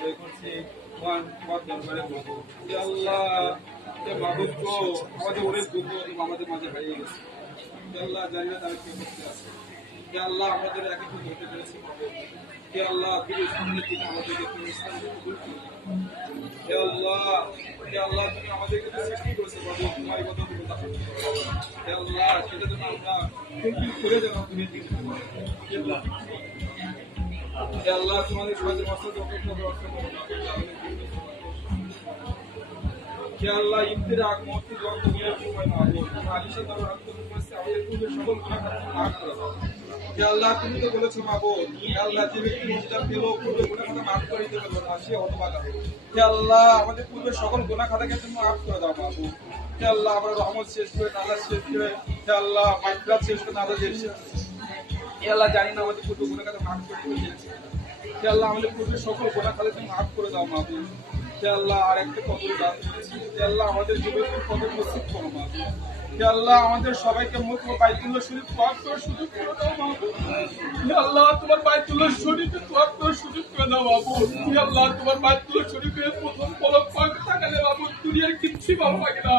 আদায় করছি। মহান তোমার দরবারে আল্লাহ হে মাহবুব গো আমাদের অনেক দুঃখ আমাদের মাঝে হারিয়ে গেছে। আল্লাহ জানি না তারা কি করতে আছে। হে আল্লাহ আমাদের এক একটু ধরতে পেরেছি। মাহবুব আল্লাহ তুমি সামনে থেকে আমাদেরকে তুমি ইসলাম হে আল্লাহ হে আল্লাহ তুমি আমাদেরকে তো সৃষ্টি করেছ? বাবু তোমার ইবাদত করতে হবে। হে আল্লাহ, সেটা যেন আমরা কি করে যেন তুমি আত্মরূপ আমাদের পূর্বে সকল গুনাহ মাফ তুমি তো বলেছ মাবো আল্লাহ যে ব্যক্তি পেল, পূর্বে মাফ করে দিতে পারবে না, সে হে আল্লাহ, আমাদের পূর্বে সকল তুমি মাফ করে দাও মাবো হে আল্লাহ, আমরা রহমত শেষ করে নাজাত শেষ করে হে আল্লাহ শেষ করে নাজাত শেষ করে। আল্লাহ জানি না আমাদের পূর্বে গুনাহ খাতা মাফ করে দিয়েছে। হে আল্লাহ, আমাদের পূর্বে সকল গুনাহ খাতা তুমি মাফ করে দাও মাবো হে আল্লাহ, আর একটা কবর দান হে আল্লাহ, আমাদের জীবনের কবর নসিব করো মাবো হে আল্লাহ, আমাদের সবাইকে মুখ ও বাইতুল্লাহ শরীফ তোয়াব সুযোগ করে দাও মাবো হে আল্লাহ, তোমার বাইতুল্লাহ শরীফে তোয়াব সুযোগ করে দাও মাবো হে আল্লাহ, তোমার বাইতুল্লাহ শরীফের প্রথম পলক পাক তাকালে মাবো দুনিয়ার কিচ্ছু ভালো লাগে না।